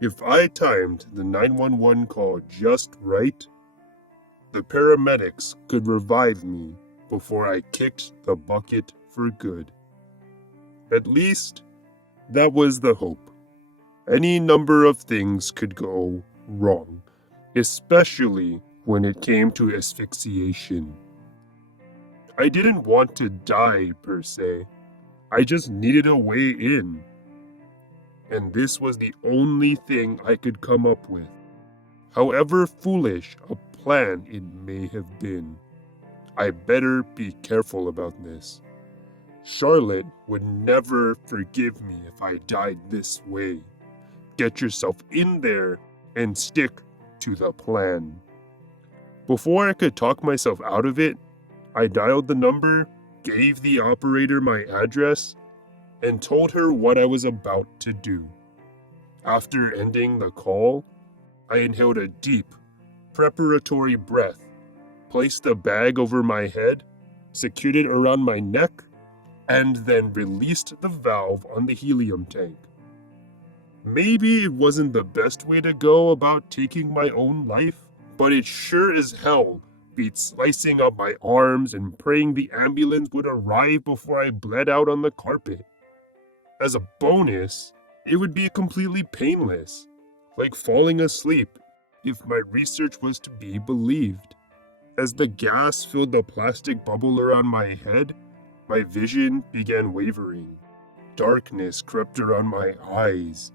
If I timed the 911 call just right, the paramedics could revive me before I kicked the bucket for good. At least, that was the hope. Any number of things could go wrong, especially when it came to asphyxiation. I didn't want to die per se, I just needed a way in. And this was the only thing I could come up with, however foolish a plan it may have been. I better be careful about this. Charlotte would never forgive me if I died this way. Get yourself in there and stick to the plan. Before I could talk myself out of it, I dialed the number, gave the operator my address, and told her what I was about to do. After ending the call, I inhaled a deep, preparatory breath, placed the bag over my head, secured it around my neck, and then released the valve on the helium tank. Maybe it wasn't the best way to go about taking my own life, but it sure as hell beat slicing up my arms and praying the ambulance would arrive before I bled out on the carpet. As a bonus, it would be completely painless, like falling asleep, if my research was to be believed. As the gas filled the plastic bubble around my head, my vision began wavering. Darkness crept around my eyes,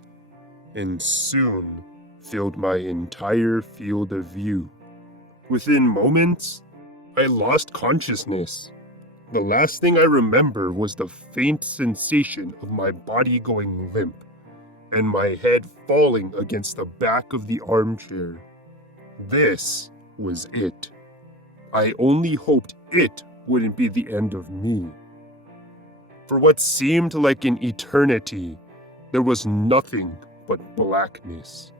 and soon filled my entire field of view. Within moments, I lost consciousness. The last thing I remember was the faint sensation of my body going limp, and my head falling against the back of the armchair. This was it. I only hoped it wouldn't be the end of me. For what seemed like an eternity, there was nothing but blackness.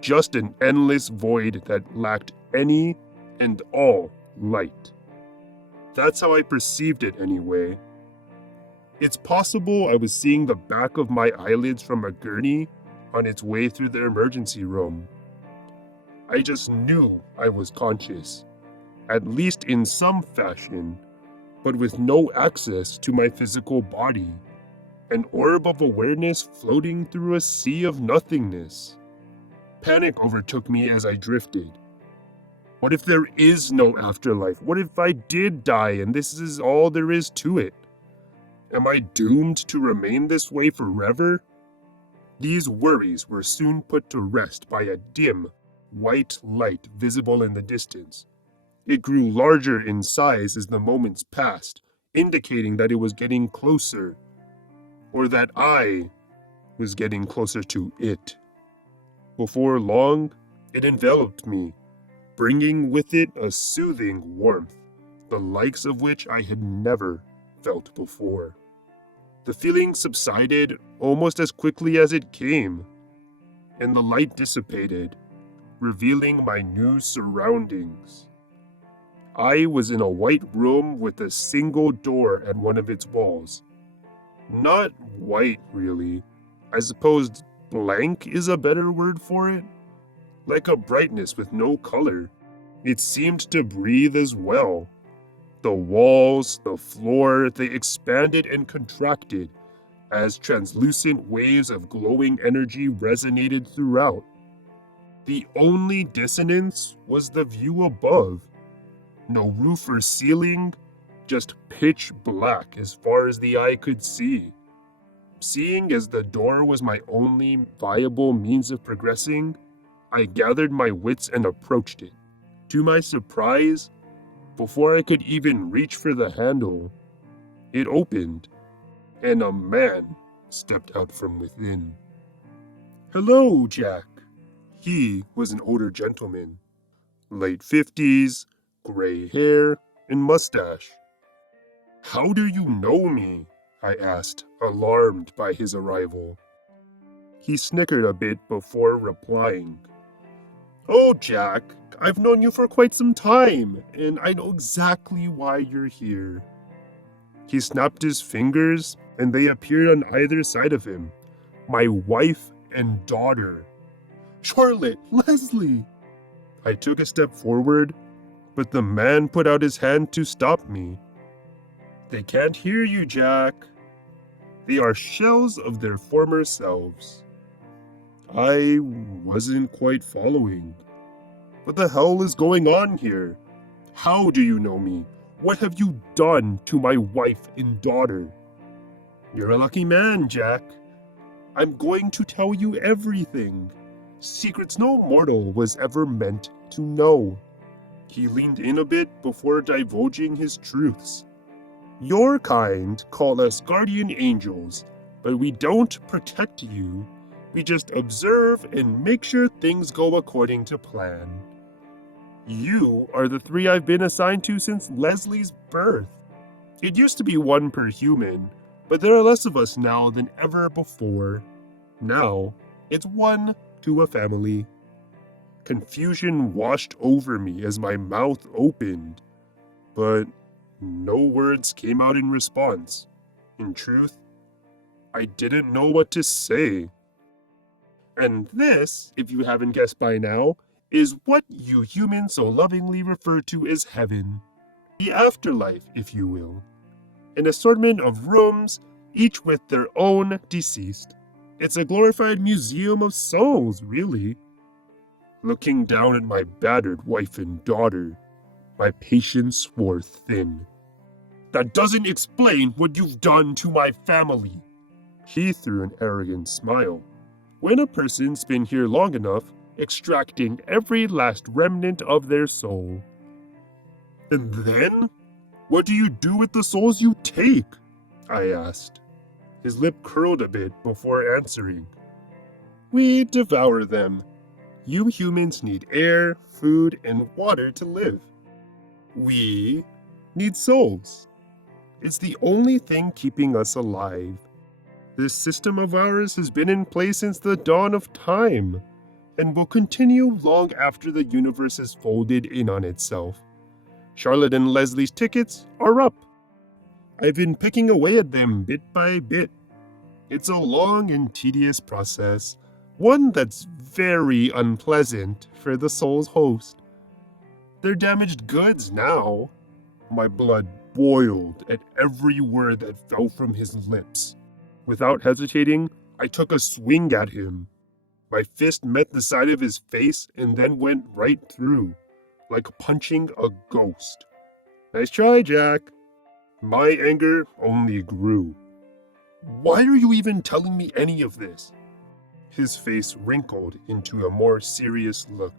Just an endless void that lacked any and all light. That's how I perceived it anyway. It's possible I was seeing the back of my eyelids from a gurney on its way through the emergency room. I just knew I was conscious, at least in some fashion, but with no access to my physical body, an orb of awareness floating through a sea of nothingness. Panic overtook me as I drifted. What if there is no afterlife? What if I did die and this is all there is to it? Am I doomed to remain this way forever? These worries were soon put to rest by a dim, white light visible in the distance. It grew larger in size as the moments passed, indicating that it was getting closer, or that I was getting closer to it. Before long, it enveloped me, bringing with it a soothing warmth, the likes of which I had never felt before. The feeling subsided almost as quickly as it came, and the light dissipated, revealing my new surroundings. I was in a white room with a single door at one of its walls. Not white, really. I suppose blank is a better word for it. Like a brightness with no color. It seemed to breathe as well. The walls, the floor, they expanded and contracted as translucent waves of glowing energy resonated throughout. The only dissonance was the view above. No roof or ceiling, just pitch black as far as the eye could see. Seeing as the door was my only viable means of progressing, I gathered my wits and approached it. To my surprise, before I could even reach for the handle, it opened, and a man stepped out from within. "Hello, Jack." He was an older gentleman, late 50s, gray hair, and mustache. "How do you know me?" I asked, alarmed by his arrival. He snickered a bit before replying. "Oh, Jack, I've known you for quite some time, and I know exactly why you're here." He snapped his fingers, and they appeared on either side of him. My wife and daughter, Charlotte, Leslie! I took a step forward, but the man put out his hand to stop me. They can't hear you, Jack. They are shells of their former selves. I wasn't quite following. What the hell is going on here? How do you know me? What have you done to my wife and daughter? You're a lucky man, Jack. I'm going to tell you everything. Secrets no mortal was ever meant to know. He leaned in a bit before divulging his truths. Your kind call us guardian angels, but we don't protect you. We just observe and make sure things go according to plan. You are the 3 I've been assigned to since Leslie's birth. It used to be 1 per human, but there are less of us now than ever before. Now, it's 1 to a family. Confusion washed over me as my mouth opened, but no words came out in response. In truth, I didn't know what to say. And this, if you haven't guessed by now, is what you humans so lovingly refer to as heaven. The afterlife, if you will. An assortment of rooms, each with their own deceased. It's a glorified museum of souls, really. Looking down at my battered wife and daughter, my patience wore thin. That doesn't explain what you've done to my family. He threw an arrogant smile. When a person's been here long enough, extracting every last remnant of their soul. And then? What do you do with the souls you take? I asked. His lip curled a bit before answering. We devour them. You humans need air, food, and water to live. We need souls. It's the only thing keeping us alive. This system of ours has been in place since the dawn of time, and will continue long after the universe is folded in on itself. Charlotte and Leslie's tickets are up. I've been picking away at them bit by bit. It's a long and tedious process, one that's very unpleasant for the soul's host. They're damaged goods now. My blood boiled at every word that fell from his lips. Without hesitating, I took a swing at him. My fist met the side of his face and then went right through, like punching a ghost. Nice try, Jack. My anger only grew. Why are you even telling me any of this? His face wrinkled into a more serious look.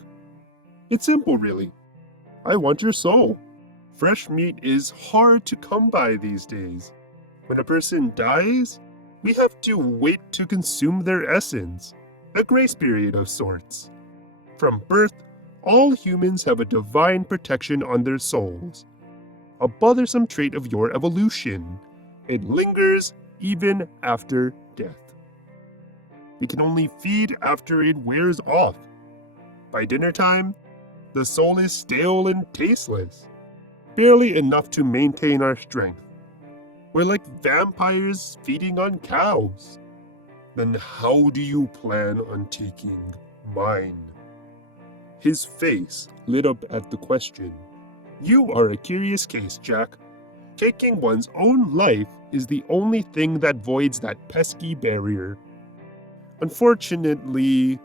It's simple, really. I want your soul. Fresh meat is hard to come by these days. When a person dies, we have to wait to consume their essence, a grace period of sorts. From birth, all humans have a divine protection on their souls, a bothersome trait of your evolution. It lingers even after death. We can only feed after it wears off. By dinner time, the soul is stale and tasteless, barely enough to maintain our strength. We're like vampires feeding on cows. Then how do you plan on taking mine? His face lit up at the question. You are a curious case, Jack. Taking one's own life is the only thing that voids that pesky barrier. Unfortunately,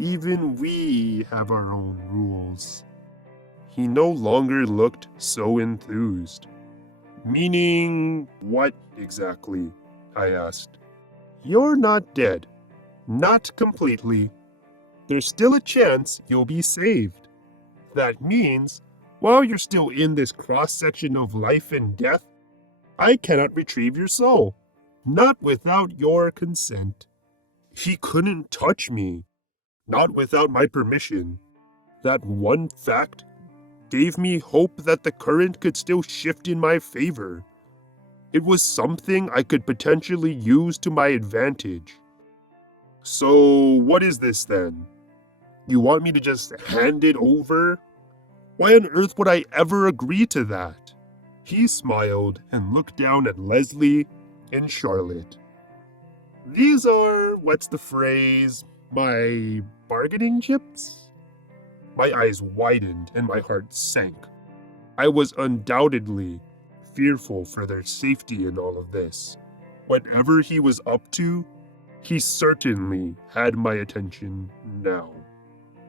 even we have our own rules. He no longer looked so enthused. Meaning what exactly? I asked. You're not dead. Not completely. There's still a chance you'll be saved. That means, while you're still in this cross-section of life and death, I cannot retrieve your soul. Not without your consent. He couldn't touch me. Not without my permission. That one fact gave me hope that the current could still shift in my favor. It was something I could potentially use to my advantage. So, what is this then? You want me to just hand it over? Why on earth would I ever agree to that? He smiled and looked down at Leslie and Charlotte. These are, my bargaining chips? My eyes widened and my heart sank. I was undoubtedly fearful for their safety in all of this. Whatever he was up to, he certainly had my attention now.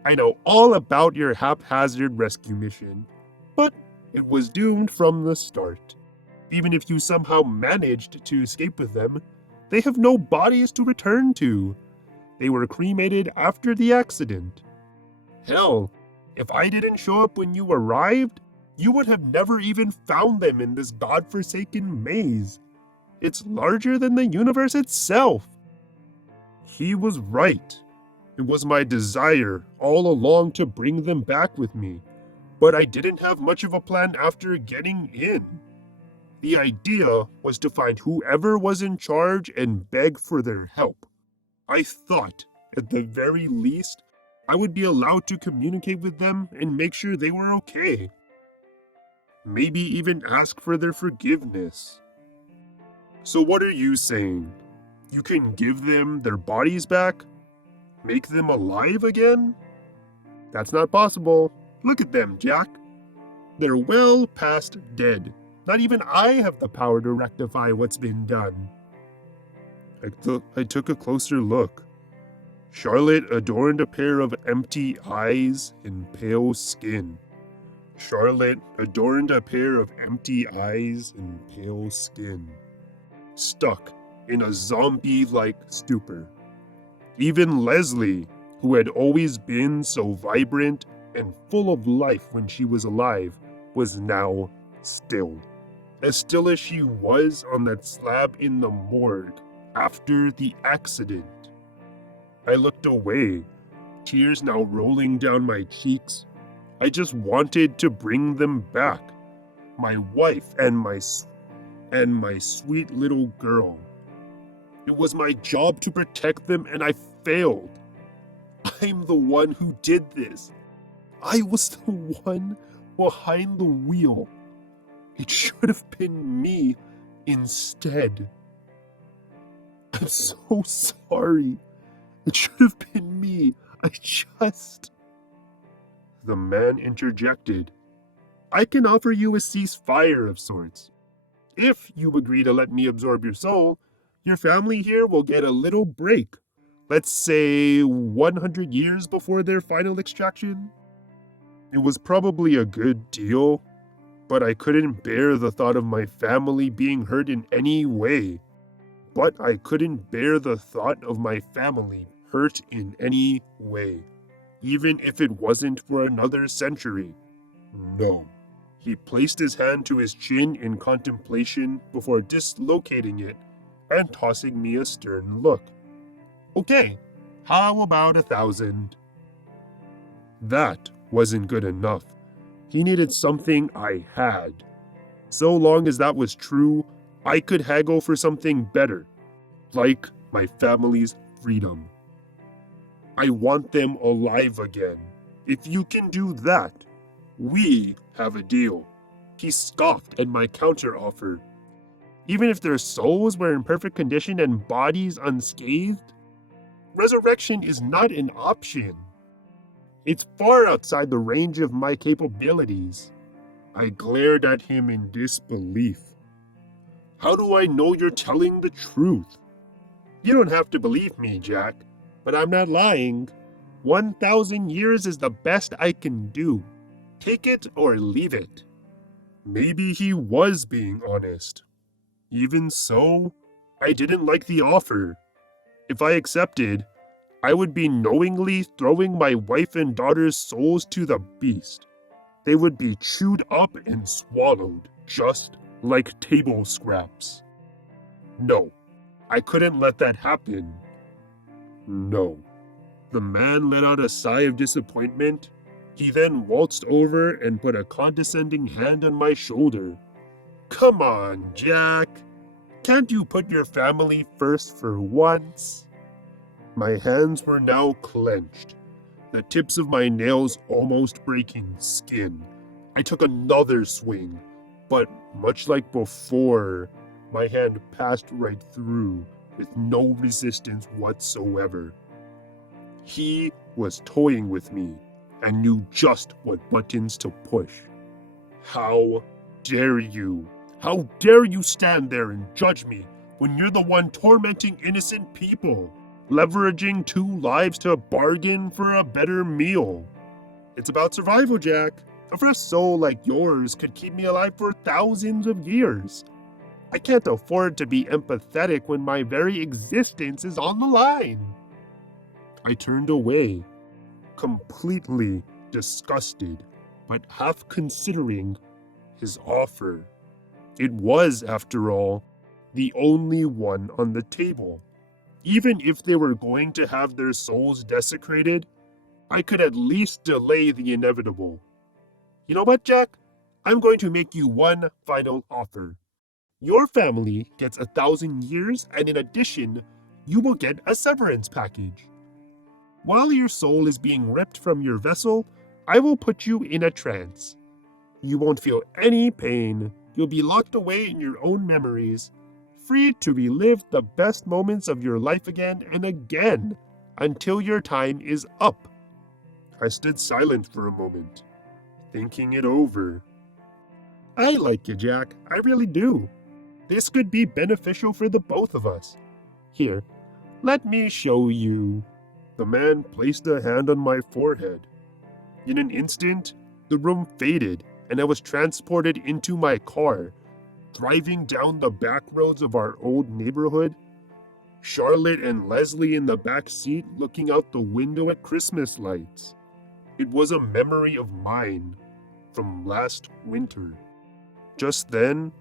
I know all about your haphazard rescue mission, but it was doomed from the start. Even if you somehow managed to escape with them, they have no bodies to return to. They were cremated after the accident. Hell, if I didn't show up when you arrived, you would have never even found them in this godforsaken maze. It's larger than the universe itself. He was right. It was my desire all along to bring them back with me, but I didn't have much of a plan after getting in. The idea was to find whoever was in charge and beg for their help. I thought, at the very least, I would be allowed to communicate with them and make sure they were okay. Maybe even ask for their forgiveness. So what are you saying? You can give them their bodies back? Make them alive again? That's not possible. Look at them, Jack. They're well past dead. Not even I have the power to rectify what's been done. I took a closer look. Charlotte adorned a pair of empty eyes and pale skin. Charlotte adorned a pair of empty eyes and pale skin, stuck in a zombie-like stupor. Even Leslie, who had always been so vibrant and full of life when she was alive, was now still. As still as she was on that slab in the morgue after the accident. I looked away, tears now rolling down my cheeks. I just wanted to bring them back. My wife and my sweet little girl. It was my job to protect them and I failed. I'm the one who did this. I was the one behind the wheel. It should have been me instead. I'm so sorry. It should have been me. The man interjected. I can offer you a ceasefire of sorts. If you agree to let me absorb your soul, your family here will get a little break. Let's say 100 years before their final extraction. It was probably a good deal, but I couldn't bear the thought of my family being hurt in any way. But I couldn't bear the thought of my family hurt in any way, even if it wasn't for another century. No. He placed his hand to his chin in contemplation before dislocating it and tossing me a stern look. Okay, how about 1,000? That wasn't good enough. He needed something I had. So long as that was true, I could haggle for something better, like my family's freedom. I want them alive again. If you can do that, we have a deal. He scoffed at my counteroffer. Even if their souls were in perfect condition and bodies unscathed, resurrection is not an option. It's far outside the range of my capabilities. I glared at him in disbelief. How do I know you're telling the truth? You don't have to believe me, Jack, but I'm not lying. 1,000 years is the best I can do. Take it or leave it. Maybe he was being honest. Even so, I didn't like the offer. If I accepted, I would be knowingly throwing my wife and daughter's souls to the beast. They would be chewed up and swallowed, just like table scraps. No, I couldn't let that happen. No. The man let out a sigh of disappointment. He then waltzed over and put a condescending hand on my shoulder. Come on, Jack. Can't you put your family first for once? My hands were now clenched, the tips of my nails almost breaking skin. I took another swing, but much like before, my hand passed right through with no resistance whatsoever. He was toying with me and knew just what buttons to push. How dare you? How dare you stand there and judge me when you're the one tormenting innocent people, leveraging 2 lives to bargain for a better meal? It's about survival, Jack. A fresh soul like yours could keep me alive for thousands of years. I can't afford to be empathetic when my very existence is on the line. I turned away, completely disgusted, but half considering his offer. It was, after all, the only one on the table. Even if they were going to have their souls desecrated, I could at least delay the inevitable. You know what, Jack? I'm going to make you one final offer. Your family gets 1,000 years, and in addition, you will get a severance package. While your soul is being ripped from your vessel, I will put you in a trance. You won't feel any pain. You'll be locked away in your own memories, free to relive the best moments of your life again and again, until your time is up. I stood silent for a moment, thinking it over. I like you, Jack. I really do. This could be beneficial for the both of us. Here, let me show you. The man placed a hand on my forehead. In an instant, the room faded, and I was transported into my car, driving down the back roads of our old neighborhood. Charlotte and Leslie in the back seat looking out the window at Christmas lights. It was a memory of mine from last winter. Just then,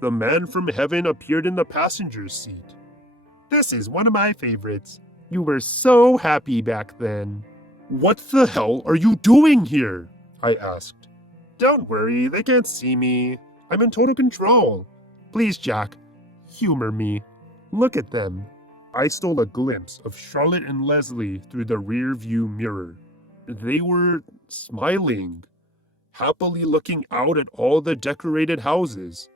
the man from heaven appeared in the passenger seat. This is one of my favorites. You were so happy back then. What the hell are you doing here? I asked. Don't worry, they can't see me. I'm in total control. Please, Jack, humor me. Look at them. I stole a glimpse of Charlotte and Leslie through the rear view mirror. They were smiling, happily looking out at all the decorated houses.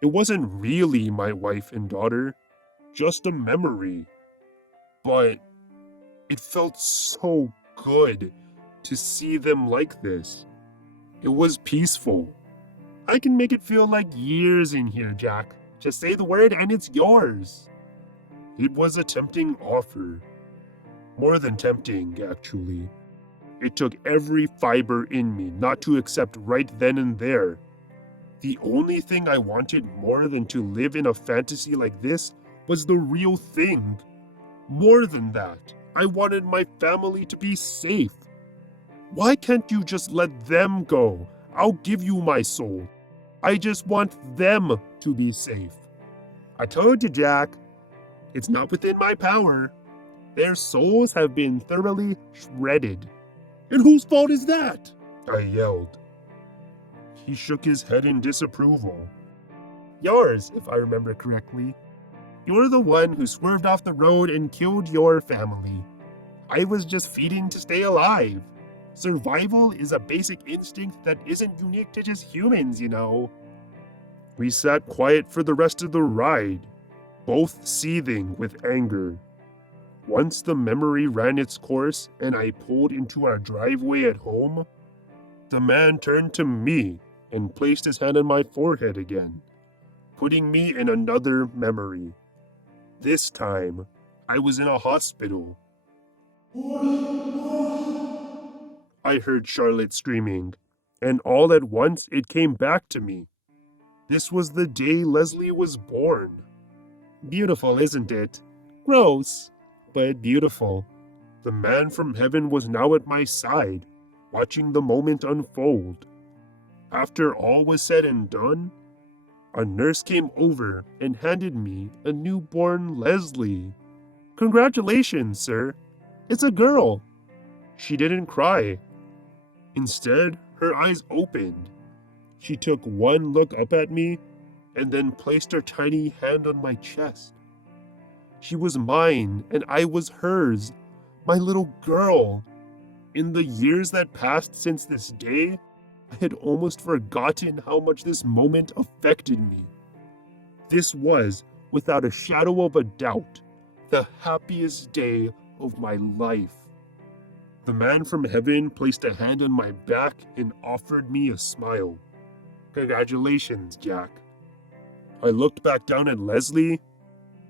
It wasn't really my wife and daughter, just a memory. But it felt so good to see them like this. It was peaceful. I can make it feel like years in here, Jack. Just say the word and it's yours. It was a tempting offer. More than tempting, actually. It took every fiber in me not to accept right then and there. The only thing I wanted more than to live in a fantasy like this was the real thing. More than that, I wanted my family to be safe. Why can't you just let them go? I'll give you my soul. I just want them to be safe. I told you, Jack. It's not within my power. Their souls have been thoroughly shredded. And whose fault is that? I yelled. He shook his head in disapproval. Yours, if I remember correctly. You're the one who swerved off the road and killed your family. I was just feeding to stay alive. Survival is a basic instinct that isn't unique to just humans, you know. We sat quiet for the rest of the ride, both seething with anger. Once the memory ran its course and I pulled into our driveway at home, the man turned to me and placed his hand on my forehead again, putting me in another memory. This time, I was in a hospital. I heard Charlotte screaming, and all at once it came back to me. This was the day Leslie was born. Beautiful, isn't it? Gross, but beautiful. The man from heaven was now at my side, watching the moment unfold. After all was said and done, a nurse came over and handed me a newborn Leslie. Congratulations, sir. It's a girl. She didn't cry. Instead, her eyes opened. She took one look up at me and then placed her tiny hand on my chest. She was mine and I was hers, my little girl. In the years that passed since this day, I had almost forgotten how much this moment affected me. This was, without a shadow of a doubt, the happiest day of my life. The man from heaven placed a hand on my back and offered me a smile. Congratulations, Jack. I looked back down at Leslie,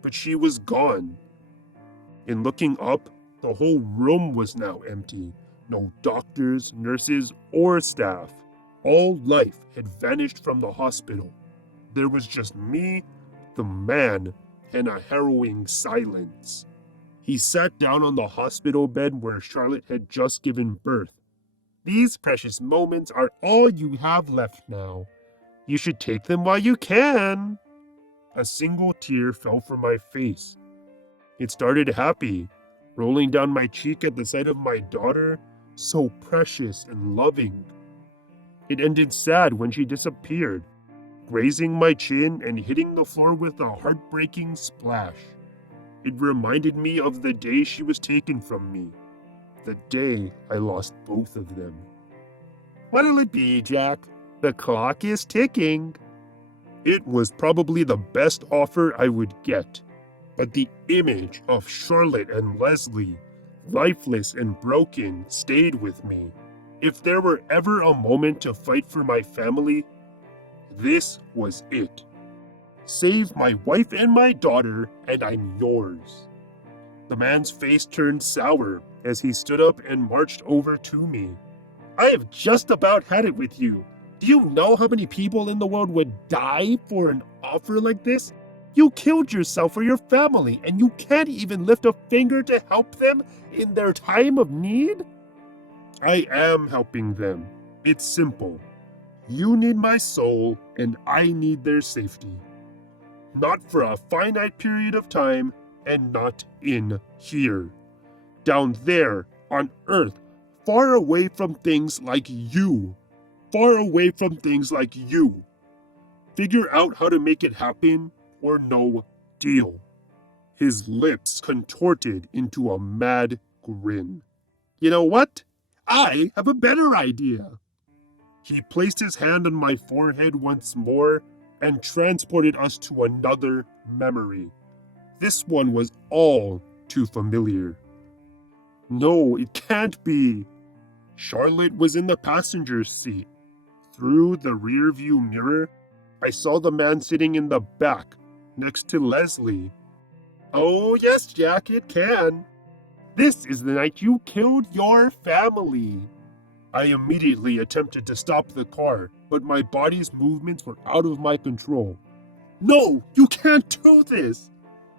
but she was gone. In looking up, the whole room was now empty. No doctors, nurses, or staff. All life had vanished from the hospital. There was just me, the man, and a harrowing silence. He sat down on the hospital bed where Charlotte had just given birth. These precious moments are all you have left now. You should take them while you can. A single tear fell from my face. It started happy, rolling down my cheek at the sight of my daughter, so precious and loving. It ended sad when she disappeared, grazing my chin and hitting the floor with a heartbreaking splash. It reminded me of the day she was taken from me, the day I lost both of them. What'll it be, Jack? The clock is ticking. It was probably the best offer I would get, but the image of Charlotte and Leslie, lifeless and broken, stayed with me. If there were ever a moment to fight for my family, this was it. Save my wife and my daughter, and I'm yours. The man's face turned sour as he stood up and marched over to me. I have just about had it with you. Do you know how many people in the world would die for an offer like this? You killed yourself for your family, and you can't even lift a finger to help them in their time of need? I am helping them. It's simple. You need my soul, and I need their safety. Not for a finite period of time, and not in here. Down there, on Earth, far away from things like you. Far away from things like you. Figure out how to make it happen, or no deal. His lips contorted into a mad grin. You know what? I have a better idea. He placed his hand on my forehead once more and transported us to another memory. This one was all too familiar. No, it can't be. Charlotte was in the passenger seat. Through the rearview mirror, I saw the man sitting in the back, next to Leslie. Oh yes, Jack, it can. This is the night you killed your family. I immediately attempted to stop the car, but my body's movements were out of my control. No, you can't do this.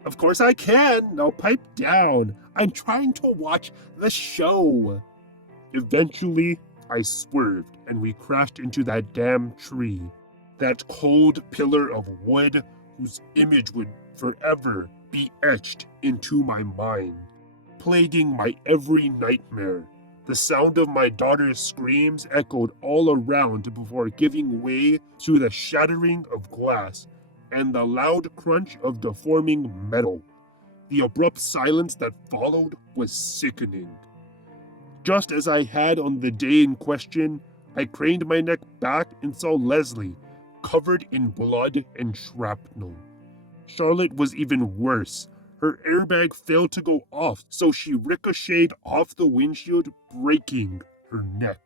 Of course I can. Now pipe down. I'm trying to watch the show. Eventually, I swerved and we crashed into that damn tree. That cold pillar of wood whose image would forever be etched into my mind, plaguing my every nightmare. The sound of my daughter's screams echoed all around before giving way to the shattering of glass and the loud crunch of deforming metal. The abrupt silence that followed was sickening. Just as I had on the day in question, I craned my neck back and saw Leslie, covered in blood and shrapnel. Charlotte was even worse. Her airbag failed to go off, so she ricocheted off the windshield, breaking her neck.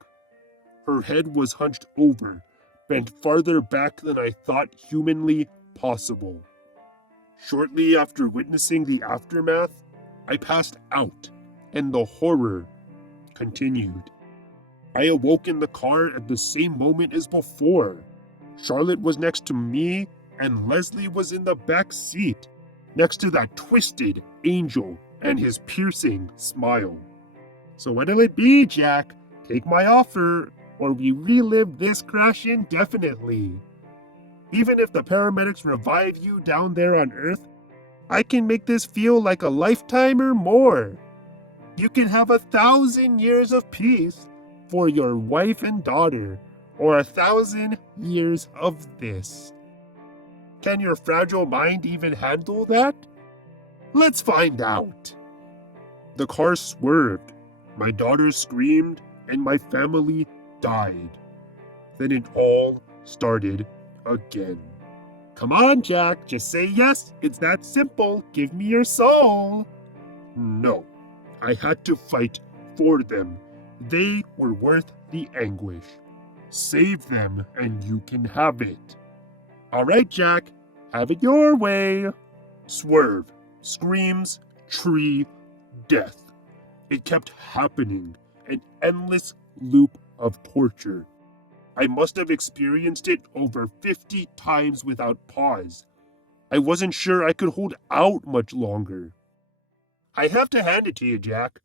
Her head was hunched over, bent farther back than I thought humanly possible. Shortly after witnessing the aftermath, I passed out, and the horror continued. I awoke in the car at the same moment as before. Charlotte was next to me, and Leslie was in the back seat, next to that twisted angel and his piercing smile. So what'll it be, Jack? Take my offer, or we relive this crash indefinitely. Even if the paramedics revive you down there on Earth, I can make this feel like a lifetime or more. You can have 1,000 years of peace for your wife and daughter, or 1,000 years of this. Can your fragile mind even handle that? Let's find out. The car swerved, my daughter screamed, and my family died. Then it all started again. Come on, Jack, just say yes. It's that simple. Give me your soul. No, I had to fight for them. They were worth the anguish. Save them and you can have it. All right, Jack, have it your way. Swerve, screams, tree, death. It kept happening, an endless loop of torture. I must have experienced it over 50 times without pause. I wasn't sure I could hold out much longer. I have to hand it to you, Jack.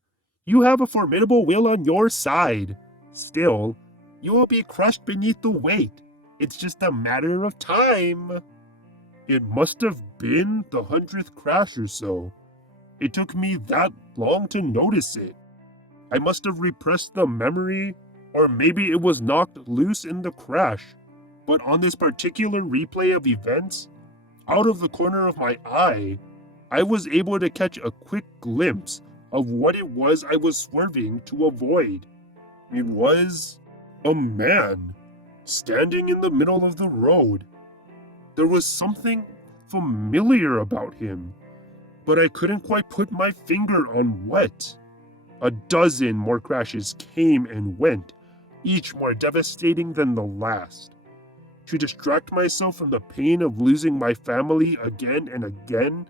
You have a formidable will on your side. Still, you will be crushed beneath the weight. It's just a matter of time. It must have been the 100th crash or so. It took me that long to notice it. I must have repressed the memory, or maybe it was knocked loose in the crash. But on this particular replay of events, out of the corner of my eye, I was able to catch a quick glimpse of what it was I was swerving to avoid. It was a man standing in the middle of the road. There was something familiar about him, but I couldn't quite put my finger on what. A dozen more crashes came and went, each more devastating than the last. To distract myself from the pain of losing my family again and again,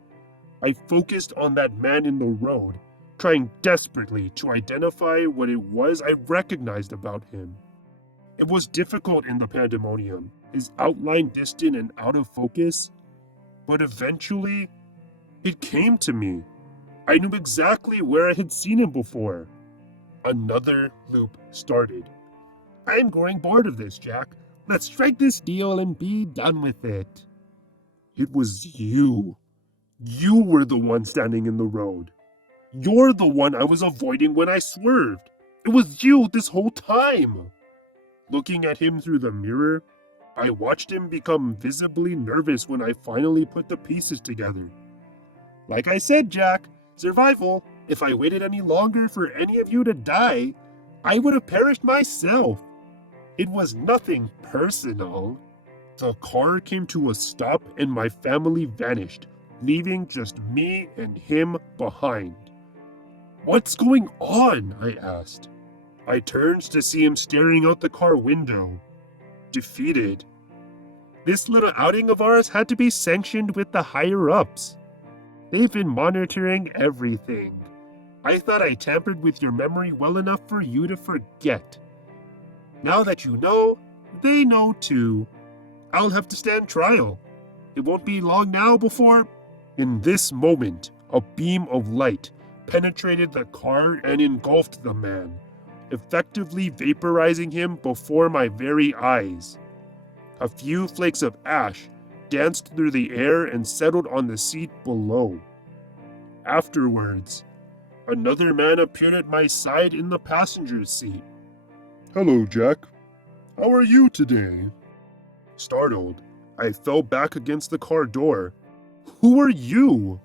I focused on that man in the road, trying desperately to identify what it was I recognized about him. It was difficult in the pandemonium, his outline distant and out of focus, but eventually, it came to me. I knew exactly where I had seen him before. Another loop started. I'm growing bored of this, Jack. Let's strike this deal and be done with it. It was you. You were the one standing in the road. You're the one I was avoiding when I swerved. It was you this whole time. Looking at him through the mirror, I watched him become visibly nervous when I finally put the pieces together. Like I said, Jack, survival. If I waited any longer for any of you to die, I would have perished myself. It was nothing personal. The car came to a stop and my family vanished, leaving just me and him behind. What's going on? I asked. I turned to see him staring out the car window, defeated. This little outing of ours had to be sanctioned with the higher-ups. They've been monitoring everything. I thought I tampered with your memory well enough for you to forget. Now that you know, they know too. I'll have to stand trial. It won't be long now before... In this moment, a beam of light penetrated the car and engulfed the man, effectively vaporizing him before my very eyes. A few flakes of ash danced through the air and settled on the seat below. Afterwards, another man appeared at my side in the passenger's seat. Hello, Jack. How are you today? Startled, I fell back against the car door. Who are you?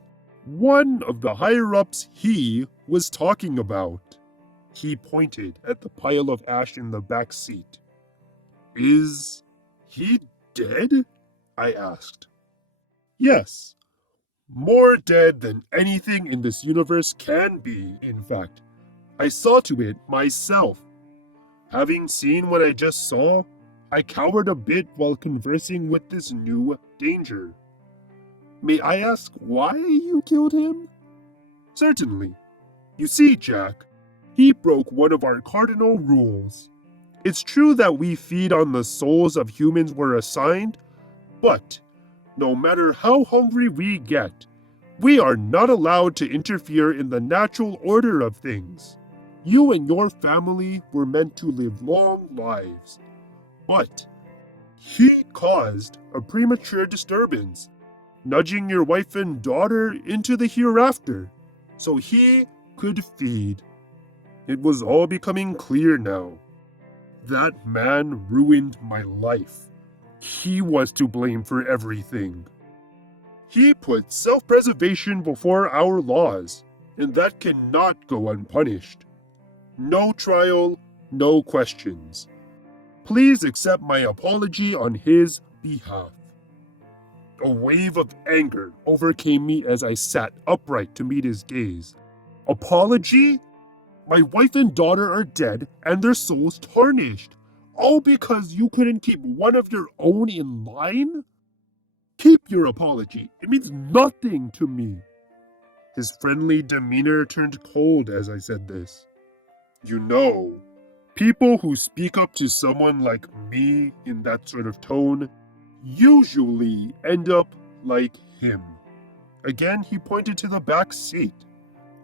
One of the higher-ups he was talking about. He pointed at the pile of ash in the back seat. Is he dead? I asked. Yes. More dead than anything in this universe can be, in fact. I saw to it myself. Having seen what I just saw, I cowered a bit while conversing with this new danger. May I ask why you killed him? Certainly. You see, Jack, he broke one of our cardinal rules. It's true that we feed on the souls of humans we're assigned, but no matter how hungry we get, we are not allowed to interfere in the natural order of things. You and your family were meant to live long lives, but he caused a premature disturbance, nudging your wife and daughter into the hereafter, so he could feed. It was all becoming clear now. That man ruined my life. He was to blame for everything. He put self-preservation before our laws, and that cannot go unpunished. No trial, no questions. Please accept my apology on his behalf. A wave of anger overcame me as I sat upright to meet his gaze. Apology? My wife and daughter are dead and their souls tarnished. All because you couldn't keep one of your own in line? Keep your apology. It means nothing to me. His friendly demeanor turned cold as I said this. You know, people who speak up to someone like me in that sort of tone usually end up like him. Again, he pointed to the back seat.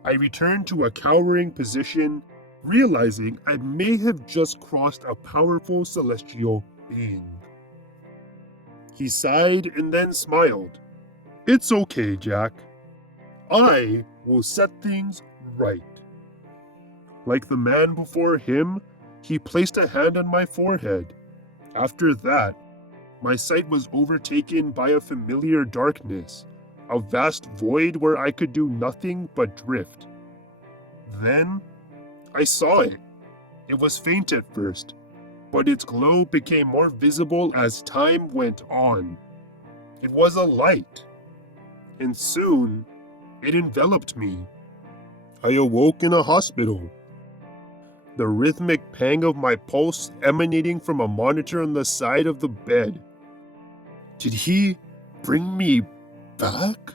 I returned to a cowering position, realizing I may have just crossed a powerful celestial being. He sighed and then smiled. It's okay, Jack. I will set things right. Like the man before him, he placed a hand on my forehead. After that, my sight was overtaken by a familiar darkness, a vast void where I could do nothing but drift. Then, I saw it. It was faint at first, but its glow became more visible as time went on. It was a light, and soon, it enveloped me. I awoke in a hospital. The rhythmic pang of my pulse emanating from a monitor on the side of the bed. Did he bring me back?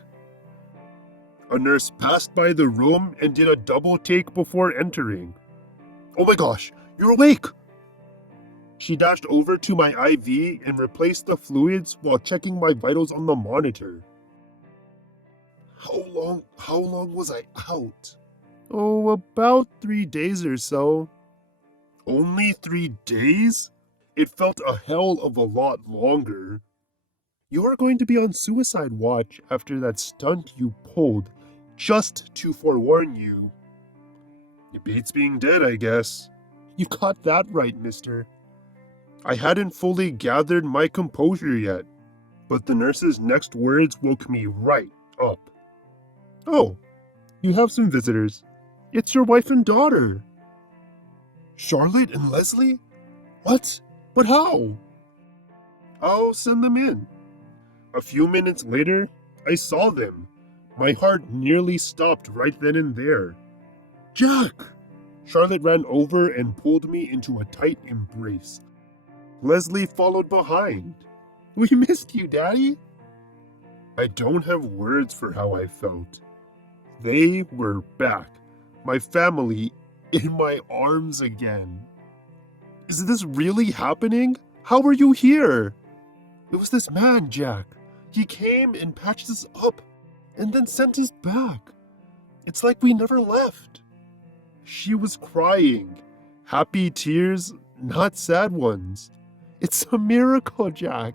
A nurse passed by the room and did a double take before entering. Oh my gosh, you're awake! She dashed over to my IV and replaced the fluids while checking my vitals on the monitor. How long was I out? Oh, about 3 days or so. Only 3 days? It felt a hell of a lot longer. You are going to be on suicide watch after that stunt you pulled, just to forewarn you. It beats being dead, I guess. You got that right, mister. I hadn't fully gathered my composure yet, but the nurse's next words woke me right up. Oh, you have some visitors. It's your wife and daughter. Charlotte and Leslie? What? But how? I'll send them in. A few minutes later, I saw them. My heart nearly stopped right then and there. Jack! Charlotte ran over and pulled me into a tight embrace. Leslie followed behind. We missed you, Daddy. I don't have words for how I felt. They were back. My family in my arms again. Is this really happening? How are you here? It was this man, Jack. He came and patched us up, and then sent us back. It's like we never left. She was crying. Happy tears, not sad ones. It's a miracle, Jack.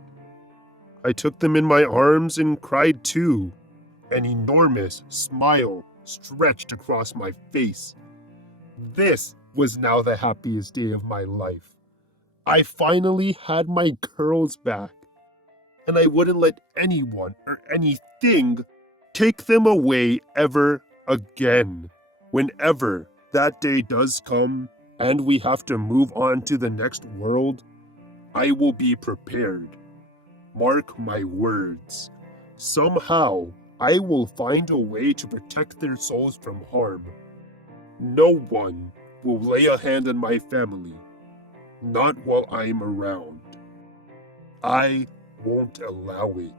I took them in my arms and cried too. An enormous smile stretched across my face. This was now the happiest day of my life. I finally had my girls back, and I wouldn't let anyone or anything take them away ever again. Whenever that day does come and we have to move on to the next world, I will be prepared. Mark my words. Somehow, I will find a way to protect their souls from harm. No one will lay a hand on my family, not while I'm around. I won't allow it.